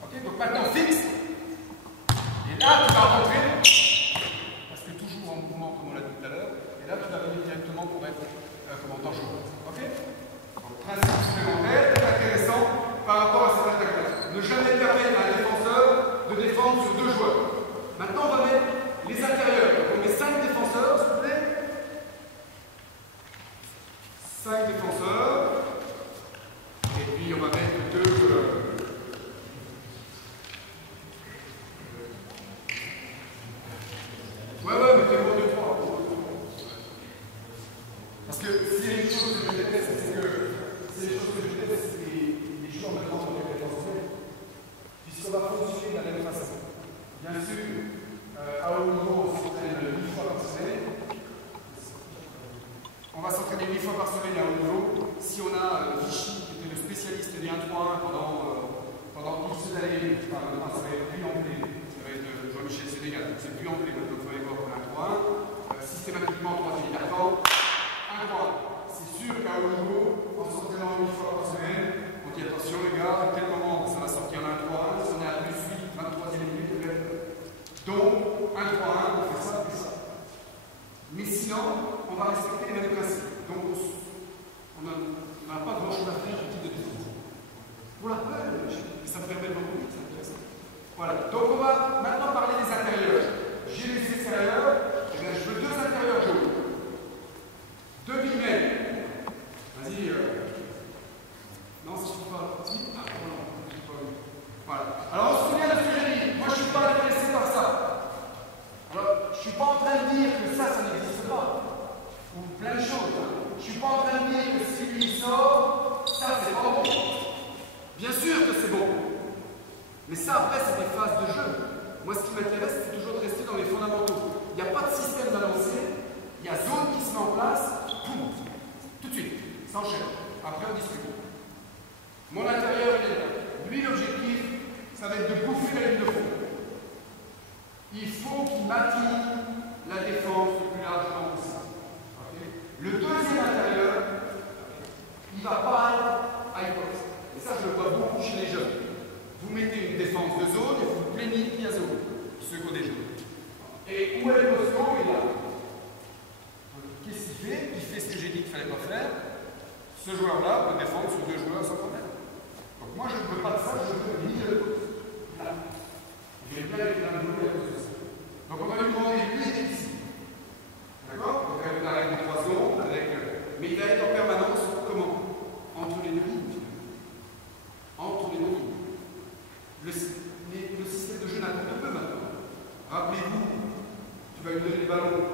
Ok? Donc maintenant fixe, et là tu vas rentrer, parce que toujours en mouvement comme on l'a dit tout à l'heure, et là tu vas venir directement pour être comme en tant que joueur. Ok? Donc principe supplémentaire, très intéressant par rapport à cette attaque-là. Ne jamais permettre à un défenseur de défendre sur deux joueurs. Maintenant on va mettre les intérieurs. Donc on met 5 défenseurs, s'il vous plaît. que c'est plus anglais, donc vous allez voir 1-3-1. Systématiquement, troisième carton, 1-3-1. C'est sûr qu'à haut niveau, en s'entraînant une fois par semaine, on dit attention les gars, à quel moment ça va sortir 1-3-1, si on est à plus 8, 23e minute, donc 1-3-1, on fait ça, on fait ça. Mais sinon, on va respecter les mêmes principes. Donc on n'a pas grand chose à faire du type de défense. Pour la preuve, ça me permet de beaucoup, c'est intéressant. Voilà, donc on va maintenant parler des intérieurs. J'ai les extérieurs, et bien je veux deux intérieurs jaunes. Deux guillemets. Vas-y. Non, ça ne suffit pas. Si. Ah, non. Voilà. Alors on se souvient de ce que j'ai dit. Moi je ne suis pas intéressé par ça. Alors, je ne suis pas en train de dire que ça n'existe pas. Ou plein de choses. Je ne suis pas en train de dire que si lui sort, ça c'est pas bon. Bien sûr que c'est bon. Mais ça après c'est des phases de jeu. Moi ce qui m'intéresse c'est toujours de rester dans les fondamentaux. Il n'y a pas de système d'avancée. Il y a zone qui se met en place. Boum. Tout de suite. Ça enchaîne. Après on discute. Mon intérieur il est là. Lui l'objectif ça va être de bouffer la ligne de fond. Il faut qu'il maintire la défense le plus largement possible. Okay. Le deuxième intérieur, il ne va pas être high post. Et ça, je le vois beaucoup chez les jeunes. Vous mettez une défense de zone et vous vous plaignez qu'il y a zone, ceux qui ont des jeux. Et où est le posto? Il est là. Qu'est-ce qu'il fait? Il fait ce que j'ai dit qu'il ne fallait pas faire. Ce joueur-là peut défendre sur deux joueurs sans problème. Donc moi, je ne veux pas de ça, je veux ni le poste. Là. Je vais bien avec la joueur. Donc on va lui demander lui et ici. D'accord? Donc avec la règle de 3 secondes, mais il va être en permanence comment? Entre les deux lignes. Entre les deux lignes. Le système de jeu n'importe peu maintenant. Rappelez-vous, tu vas lui donner les ballons.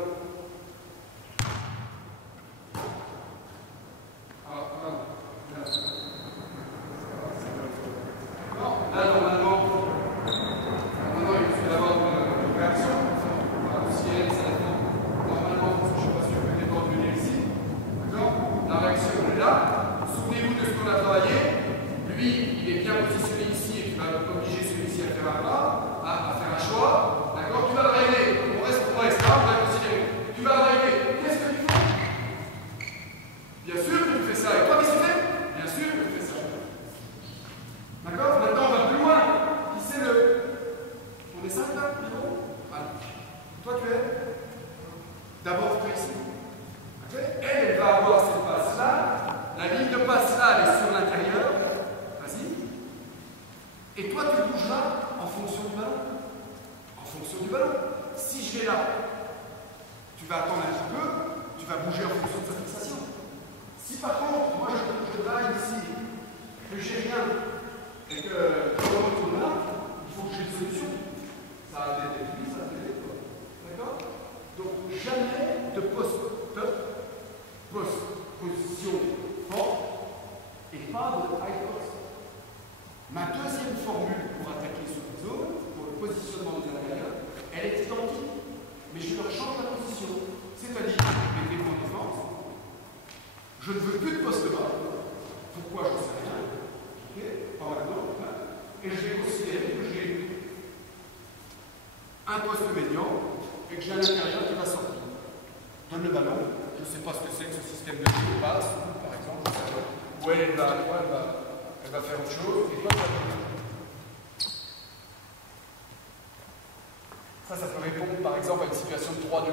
Ça peut répondre par exemple à une situation de 3-2.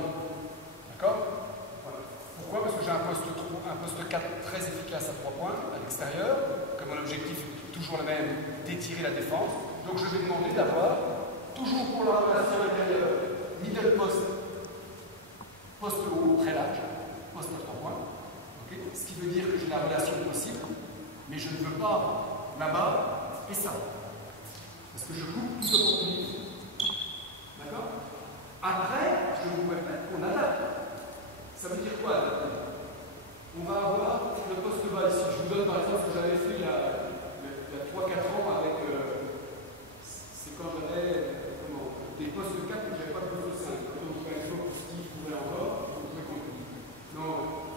D'accord? Voilà. Pourquoi? Parce que j'ai un poste 4 très efficace à 3 points à l'extérieur, comme mon objectif est toujours le même, d'étirer la défense. Donc je vais demander d'avoir, toujours pour la relation intérieure, middle post, poste haut très large, poste à 3 points. Okay? Ce qui veut dire que j'ai la relation possible, mais je ne veux pas là-bas et ça. Parce que je coupe toute opportunité. D'accord? Après, je vous répète qu'on adapte. Ça veut dire quoi adapter? On va avoir le poste bas ici. Je vous donne par exemple ce que j'avais fait il y a 3-4 ans avec. C'est quand j'avais des postes 4 que je n'avais pas de poste 5. Quand on trouvait une fois pour ce qui pouvait encore, on pouvait continuer. Donc,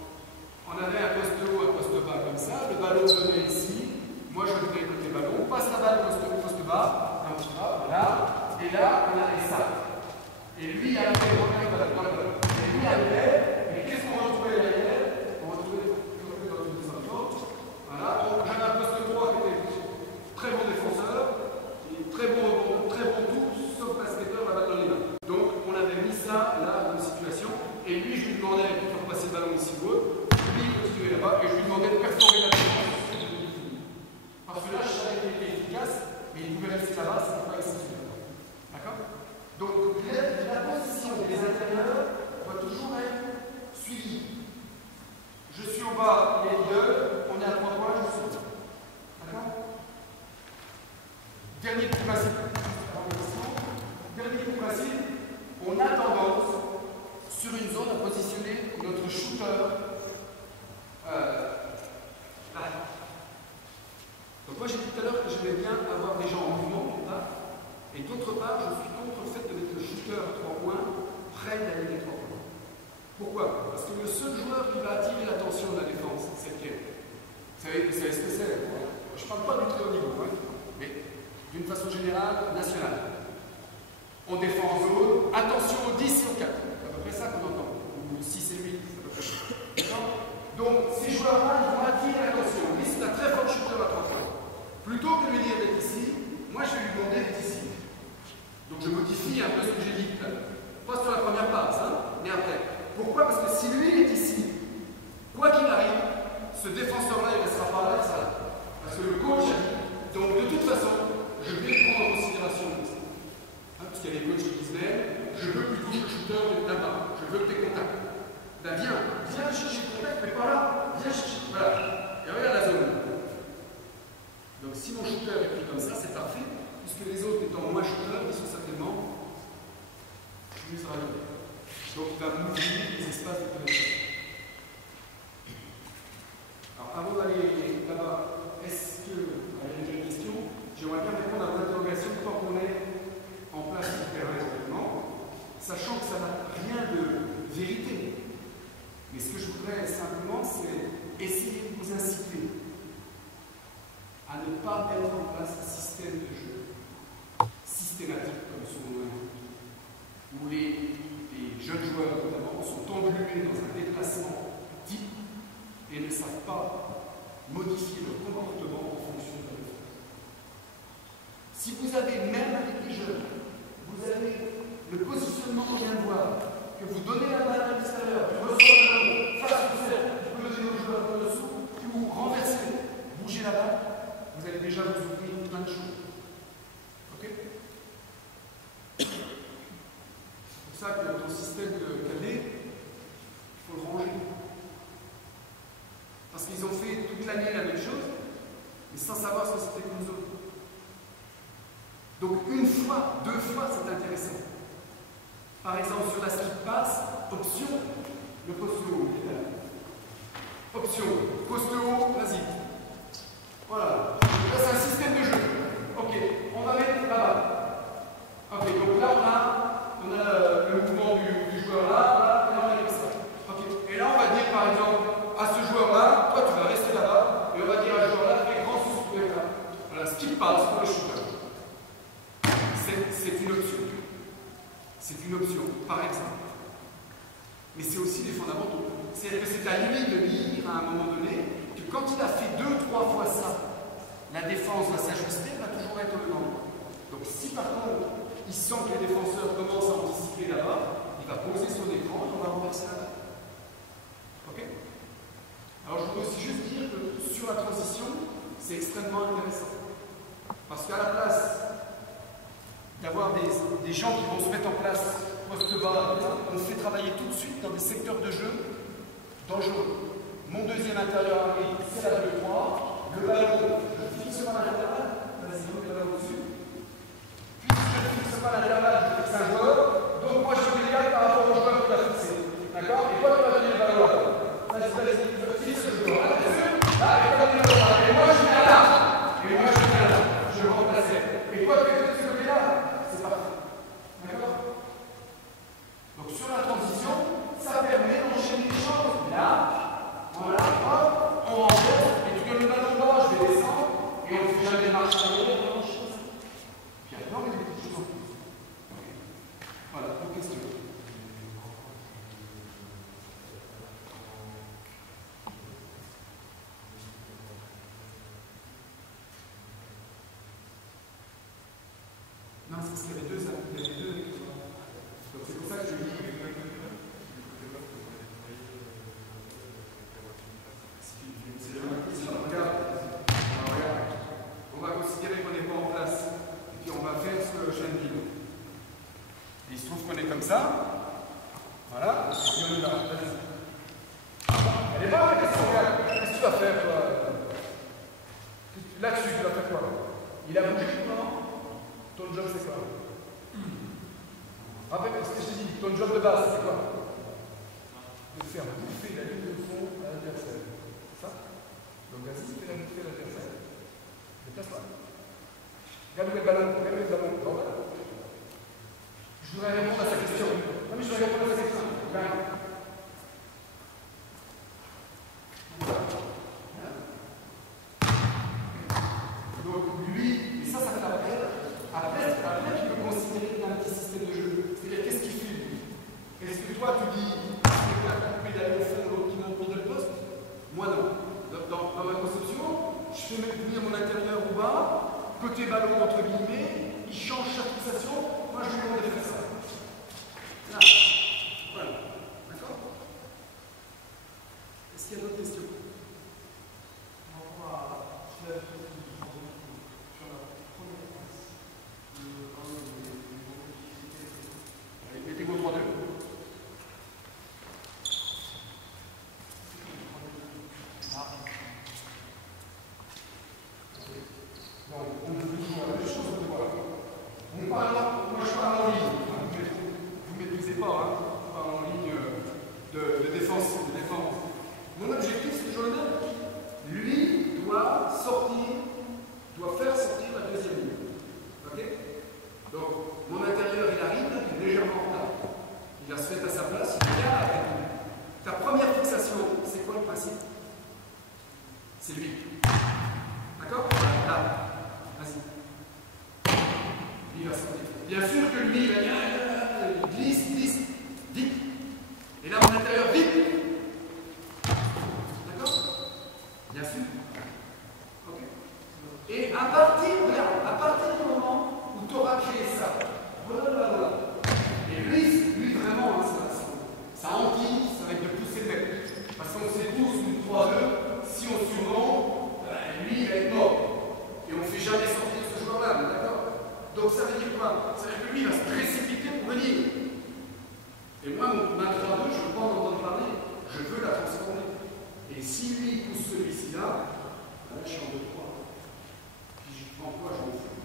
on avait un poste haut, un poste bas comme ça. Le ballon venait ici. Moi, je venais côté ballon. On passe la balle poste bas. Voilà. Et là, on a ça. Et lui, après, et lui, après, et qu'est-ce qu'on va retrouver derrière? On va retrouver dans une deuxième temps. Voilà, j'avais un poste 3 qui était très bon défenseur, très bon tout, sauf basketteur à battre dans les mains. Donc, on avait mis ça là dans une situation, et lui, je lui demandais de faire passer le ballon ici haut, lui, il continuait là-bas, et je lui demandais de performer la défense. Parce que là, je savais qu'il était efficace, mais il pouvait rester là-bas, c'était pas exceptionnel. D'accord? Donc, la position des intérieurs doit toujours être suivie. Je suis au bas, il est leader, on est à 3 points, je suis au bas. D'accord? Dernier petit principe. Dernier petit principe, on a tendance, sur une zone, à positionner notre shooter là. Donc moi j'ai dit tout à l'heure que j'aimais bien avoir des gens en mouvement, d'une part, et d'autre part, je suis contre le fait de mettre le shooter à 3 points près de la ligne des 3 points. Pourquoi? Parce que le seul joueur qui va attirer l'attention de la défense, c'est lequel? Vous savez ce que c'est? Je ne parle pas du très haut niveau, hein, mais d'une façon générale, nationale. On défend en zone, attention au 10 et au 4. C'est à peu près ça qu'on entend. Ou 6 et 8, c'est à peu près ça. Donc, ces joueurs-là, ils vont attirer l'attention. Lui, c'est un très fort shooter à 3 points. Plutôt que de lui dire d'être ici, moi, je vais lui demander d'être ici. Donc, je modifie un peu ce que j'ai dit tout à l'heure. Pas sur la première passe, hein, mais après. Pourquoi? Parce que si lui, il est ici, quoi qu'il arrive, ce défenseur-là, il ne restera pas là, il sera là. Parce que le coach a dit, donc, de toute façon, je vais le prendre en considération. Parce qu'il y a des coachs qui disent même, je veux plutôt que le shooter là-bas, je veux que tu aies contact. Ben viens chercher le contact, mais pas là, viens chercher. Voilà. Et regarde la zone. Donc si mon shooter est pris comme ça, c'est parfait, puisque les autres étant moins shooters, ils sont certainement plus ralliés. Donc il va m'ouvrir les espaces de pénétration. Alors avant d'aller là-bas, est-ce que, il y a une question, j'aimerais bien répondre à vos interrogations tant qu'on est en place du terrain actuellement, sachant que ça n'a rien de vérité. Mais ce que je voudrais simplement, c'est essayer de vous inciter à ne pas mettre en place un système de jeu systématique comme son nom l'indique, où les jeunes joueurs notamment sont englués dans un déplacement type et ne savent pas modifier leur comportement en fonction de la défense. Si vous avez, même avec les jeunes, vous avez le positionnement qu'on vient de voir, que vous donnez la balle à l'extérieur, tu reçois la balle, face au cercle, tu peux donner au joueur en dessous, ou renverser, bouger la balle, vous allez déjà vous ouvrir plein de choses. Ok? C'est pour ça que dans ton système de cadet, il faut le ranger. Parce qu'ils ont fait toute l'année la même chose, mais sans savoir ce que c'était qu'une zone. Donc une fois, 2 fois, c'est intéressant. Par exemple, sur la skip pass, option, le poste haut. Option, poste haut, vas-y. Voilà. Là, c'est un système de jeu. Ok, on va mettre là-bas. Ok, donc là, on a le mouvement du joueur là, et là, on a comme ça. Ok, et là, on va dire par exemple à ce joueur-là, toi, tu vas rester là-bas, et on va dire à ce joueur-là, fais grand sous là. Voilà, skip pass pour le shooter. C'est une option. C'est une option, par exemple. Mais c'est aussi des fondamentaux. C'est-à-dire que c'est à lui de lire à un moment donné que quand il a fait 2-3 fois ça, la défense va s'ajuster, va toujours être au même endroit. Donc si par contre, il sent que les défenseurs commencent à anticiper là-bas, il va poser son écran et on va renverser la balle. Ok? Alors je voudrais aussi juste dire que sur la transition, c'est extrêmement intéressant. Parce qu'à la place d'avoir des gens qui vont se mettre en place poste bas, on fait travailler tout de suite dans des secteurs de jeu dangereux. Mon deuxième intérieur arrive, c'est la 2-3, le ballon, je fixe pas l'intervalle, vas-y, mets le ballon dessus. Puisque je ne fixe pas l'intervalle, je fixe un joueur, donc moi je me décale par rapport au joueur qui l'a fixé. D'accord? Et toi tu vas donner le ballon là. Vas-y, fixe le joueur là, dessus, là, et toi tu vas donner le ballon. Et moi je viens là, et moi je viens là, je vais remplacer. Et toi tu es de ce côté-là, c'est parti. D'accord? Donc sur la transition, ça permet d'enchaîner les choses. Là, voilà, hop, on renverse, et tu donnes le ballon droit, je vais descendre, et on ne fait jamais de marche arrière, on change. Puis après, on met des petites choses en plus. Okay. Voilà, deux questions. parce qu'il y avait deux. Donc c'est pour ça que je dis. On va considérer qu'on n'est pas en place. Et puis on va faire ce que je viens de dire. Et il se trouve qu'on est comme ça. Voilà. Et puis on y va. Elle est bonne la question, regarde. Qu'est-ce que tu vas faire, toi? Là-dessus, tu vas faire quoi? Il a bougé, non? Ton job, c'est quoi? Rappelle ce que je t'ai dit. Ton job de base, c'est quoi? De faire bouffer la ligne de fond à l'adversaire. Ça? Donc, vas-y, fais la bouffer à l'adversaire. Déplace-toi. Regarde où est le ballon. Regarde où est le ballon. Bon, voilà. Je voudrais répondre à sa question. Non, mais je voudrais répondre à sa question. Regarde. Donc lui, et ça fait la peine. Après, tu peux considérer qu'il y a un petit système de jeu. C'est-à-dire, qu'est-ce qu'il fait lui? Est-ce que toi, tu dis, c'est que la coupée d'aller au fond, l'autre qui monte pour le poste? Moi, non. Dans ma conception, je fais même venir mon intérieur au bas, côté ballon, entre guillemets, il change chaque fixation. Moi, je lui demande de faire ça. Là. Voilà. D'accord? Est-ce qu'il y a d'autres questions? Mettez-vous 3-2. Donc, on veut toujours la même chose, voilà. On parle, moi je parle en ligne. Vous ne maîtrisez pas, hein. On parle en ligne de défense. Mon objectif, c'est toujours le même. Lui doit faire sortir la deuxième ligne. Ok? Donc, mon intérieur, il arrive, il est légèrement en retard. Il va se mettre à sa place, il vient avec lui. Ta première fixation, c'est quoi le principe? C'est lui. D'accord? Là. Vas-y. Lui, il va sortir. Bien sûr que lui, il glisse, vite. Et là, mon intérieur, vite. D'accord? Bien sûr. Ok. Et à partir du moment où tu auras créé ça, voilà. Et lui vraiment, hein, ça enquille, ça va être de pousser le mec. Parce qu'on sait tous une 3-2, si on survend, lui il va être mort. Et on ne fait jamais sortir ce joueur-là, d'accord? Donc ça veut dire quoi? Ça veut dire que lui il va se précipiter pour venir. Et moi, ma 3-2, je ne veux pas en entendre parler, je veux la transformer. Et si lui pousse celui-ci là, je suis en 2-3. Puis je prends quoi, je m'en fous.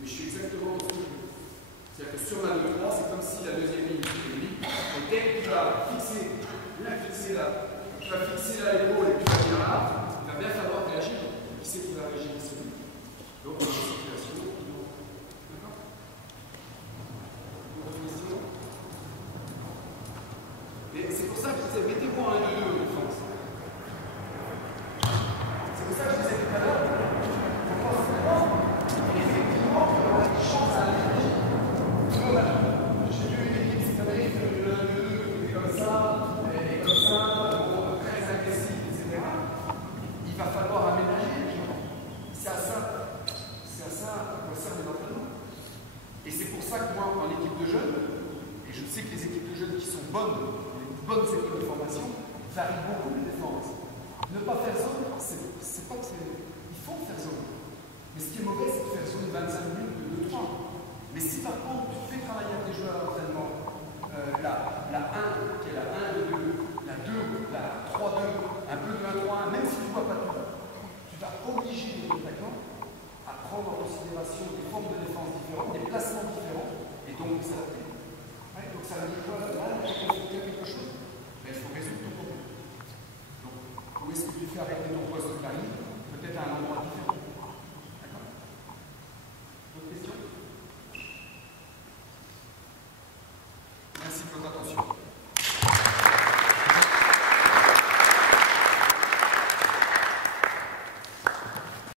Mais je suis exactement dans ce que je veux. C'est-à-dire que sur ma 2-3, c'est comme si la deuxième ligne était lui. Et dès que tu vas fixer, bien fixer là, tu vas fixer là l'épaule et que tu vas venir là, il va bien falloir réagir. Qui c'est qui va réagir ici? Donc on a une situation. D'accord? D'autres questions? Et c'est pour ça que je disais, mettez-vous en 1-2-2 en défense. C'est pour ça que je disais tout à l'heure, effectivement, on a une chance à aller. J'ai vu une équipe cette année, le 1-2-2, qui est comme ça, très agressif, etc. Il va falloir aménager les gens. C'est à ça qu'on sert de l'entraînement. Et c'est pour ça que moi, en équipe de jeunes, et je sais que les équipes de jeunes qui sont bonnes écoles de formation, varient beaucoup les défenses. Ne pas faire zone, c'est pas que c'est. Il faut faire zone. Mais ce qui est mauvais, c'est de faire zone 25 minutes de 2-3. Mais si par contre, tu fais travailler avec des joueurs à l'entraînement, la 1, qui est la 1-2-2, la 2, la 3-2, un peu de 1-3-1, même si tu ne vois pas tout, tu vas obliger les attaquants à prendre en considération des formes de défense différentes, des placements différents, et donc s'adapter. Ouais, donc ça veut dire quoi? Là, tu as construit quelque chose, mais il faut résoudre ton problème. Donc, où est-ce que tu fais arrêter ton poste de Paris?